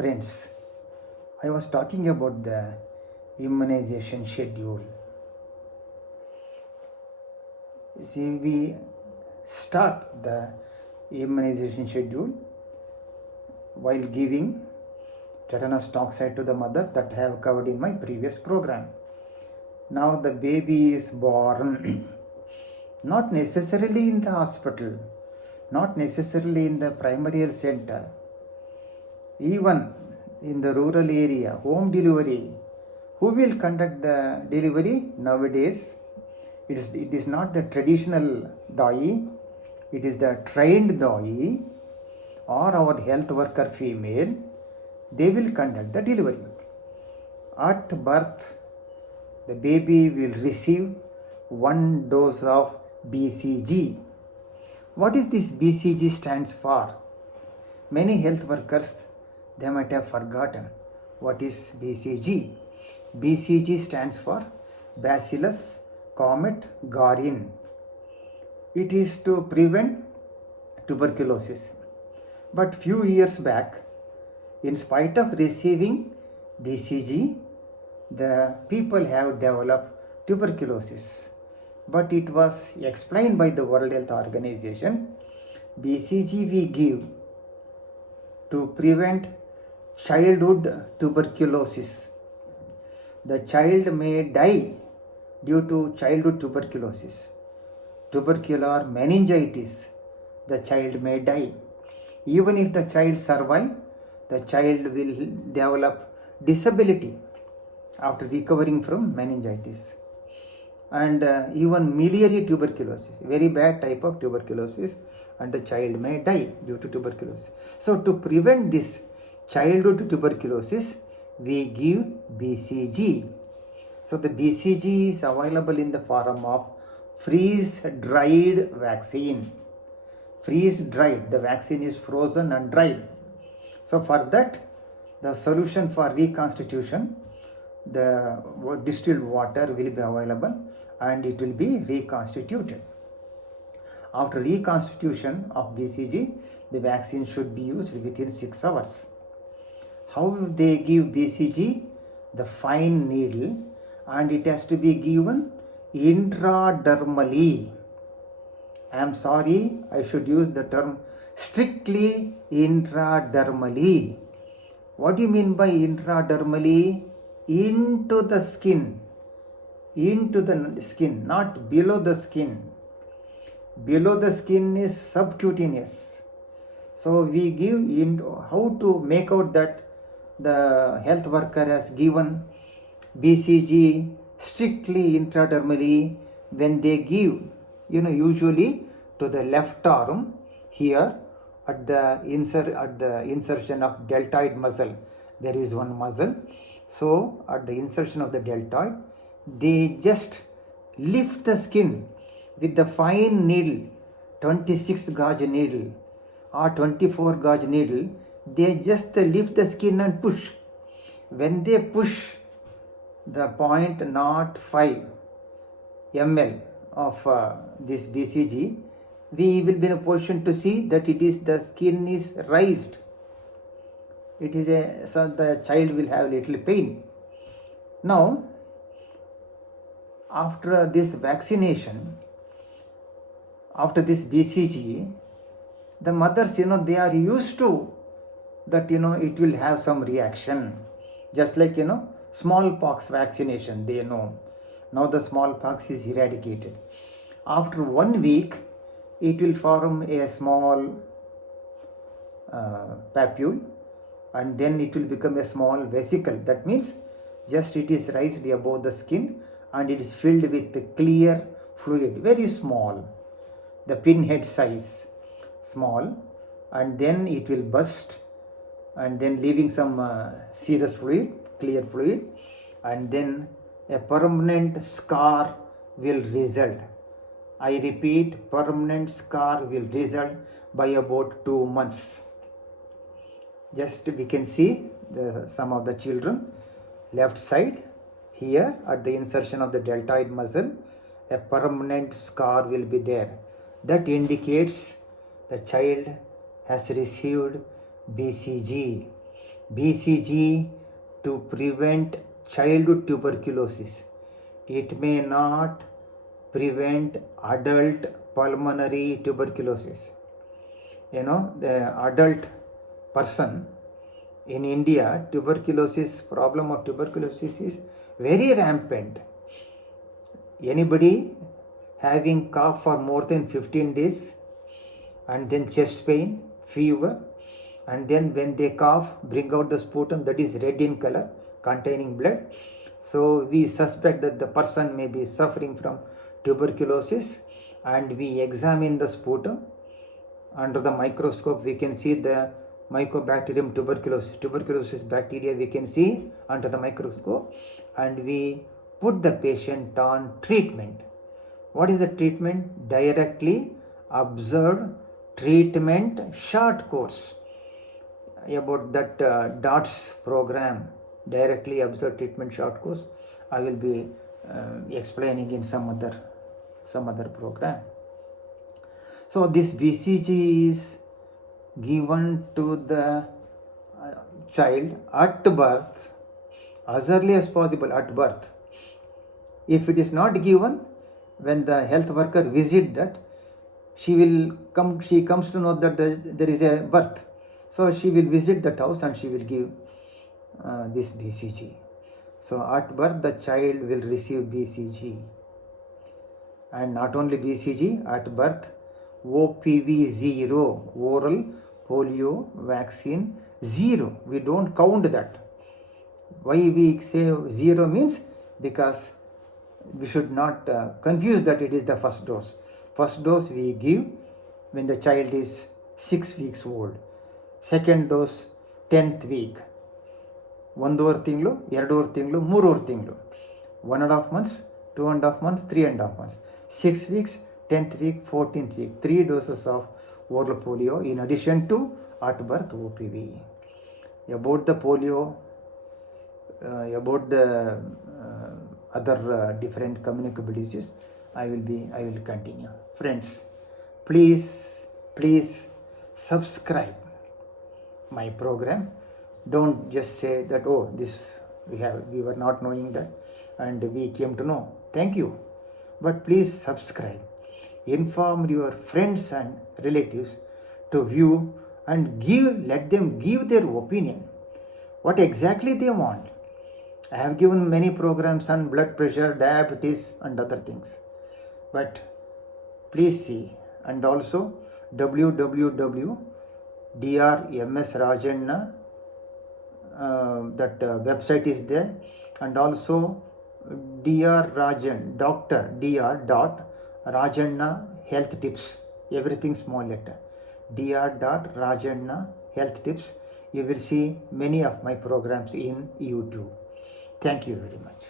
Friends, I was talking about the immunization schedule. See, we start the immunization schedule while giving tetanus toxoid to the mother that I have covered in my previous program. Now the baby is born not necessarily in the hospital, not necessarily in the primary health center, even in the rural area, home delivery. Who will conduct the delivery nowadays? It is not the traditional doi, it is the trained doi or our health worker female. They will conduct the delivery. At birth, the baby will receive 1 dose of BCG. What is this BCG stands for? Many health workers, they might have forgotten what is BCG. BCG stands for Bacillus Comet Garin. It is to prevent tuberculosis. But few years back, in spite of receiving BCG, the people have developed tuberculosis. But it was explained by the World Health Organization, BCG we give to prevent childhood tuberculosis. The child may die due to childhood tuberculosis. Tubercular meningitis, the child may die. Even if the child survives, the child will develop disability after recovering from meningitis. And even miliary tuberculosis, very bad type of tuberculosis, and the child may die due to tuberculosis. So to prevent this childhood tuberculosis, we give BCG. So the BCG is available in the form of freeze-dried vaccine. Freeze-dried, the vaccine is frozen and dried. So for that, the solution for reconstitution, the distilled water will be available and it will be reconstituted. After reconstitution of BCG, the vaccine should be used within 6 hours. How they give BCG? The fine needle, and it has to be given intradermally. I am sorry, I should use the term strictly intradermally. What do you mean by intradermally? Into the skin. Into the skin, not below the skin. Below the skin is subcutaneous. So we give how to make out that the health worker has given BCG strictly intradermally when they give, usually to the left arm here at the insertion of deltoid muscle. There is one muscle. So at the insertion of the deltoid, they just lift the skin with the fine needle, 26 gauge needle or 24 gauge needle. They just lift the skin and push. When they push the 0.05 ml of this BCG, we will be in a position to see that the skin is raised. So the child will have little pain. Now, after this vaccination, after this BCG, the mothers, they are used to that, it will have some reaction. Just like, smallpox vaccination, they know. Now the smallpox is eradicated. After 1 week, it will form a small papule, and then it will become a small vesicle. That means just it is raised above the skin and it is filled with clear fluid, very small, the pinhead size, small, and then it will burst and then leaving some serous fluid, clear fluid, and then a permanent scar will result. I repeat, permanent scar will result by about 2 months. Just we can see some of the children, left side, here at the insertion of the deltoid muscle, a permanent scar will be there. That indicates the child has received BCG. BCG to prevent childhood tuberculosis. It may not prevent adult pulmonary tuberculosis. You know, the adult person in India, problem of tuberculosis is very rampant. Anybody having cough for more than 15 days and then chest pain, fever, and then when they cough, bring out the sputum that is red in color, containing blood. So we suspect that the person may be suffering from tuberculosis, and we examine the sputum. Under the microscope, we can see the Mycobacterium tuberculosis bacteria we can see under the microscope, and we put the patient on treatment. What is the treatment? Directly observed treatment short course. About that DOTS program, directly observed treatment short course, I will be explaining in some other program. So this BCG is given to the child at birth, as early as possible at birth. If it is not given, when the health worker visit that, she comes to know that there is a birth. So she will visit that house and she will give this BCG. So at birth, the child will receive BCG. And not only BCG, at birth, OPV 0, oral polio vaccine 0. We don't count that. Why we say 0 means? Because we should not confuse that it is the first dose. First dose we give when the child is 6 weeks old. Second dose 10th week. 1.5 ತಿಂಗಳು 2.5 ತಿಂಗಳು 3.5 ತಿಂಗಳು 1.5 months 2.5 months 3.5 months 6 weeks 10th week 14th week 3 doses of oral polio in addition to at birth OPV. About the polio, about the other different communicable diseases, I will continue. Friends, please subscribe my program. Don't just say that, oh, this we were not knowing that and we came to know. Thank you, but please subscribe. Inform your friends and relatives to view and let them give their opinion, what exactly they want. I have given many programs on blood pressure, diabetes and other things, but please see. And also www.drmsrajanna, that website is there, and also Dr.Rajanna health tips, everything small letter, Dr.Rajanna health tips. You will see many of my programs in YouTube. Thank you very much.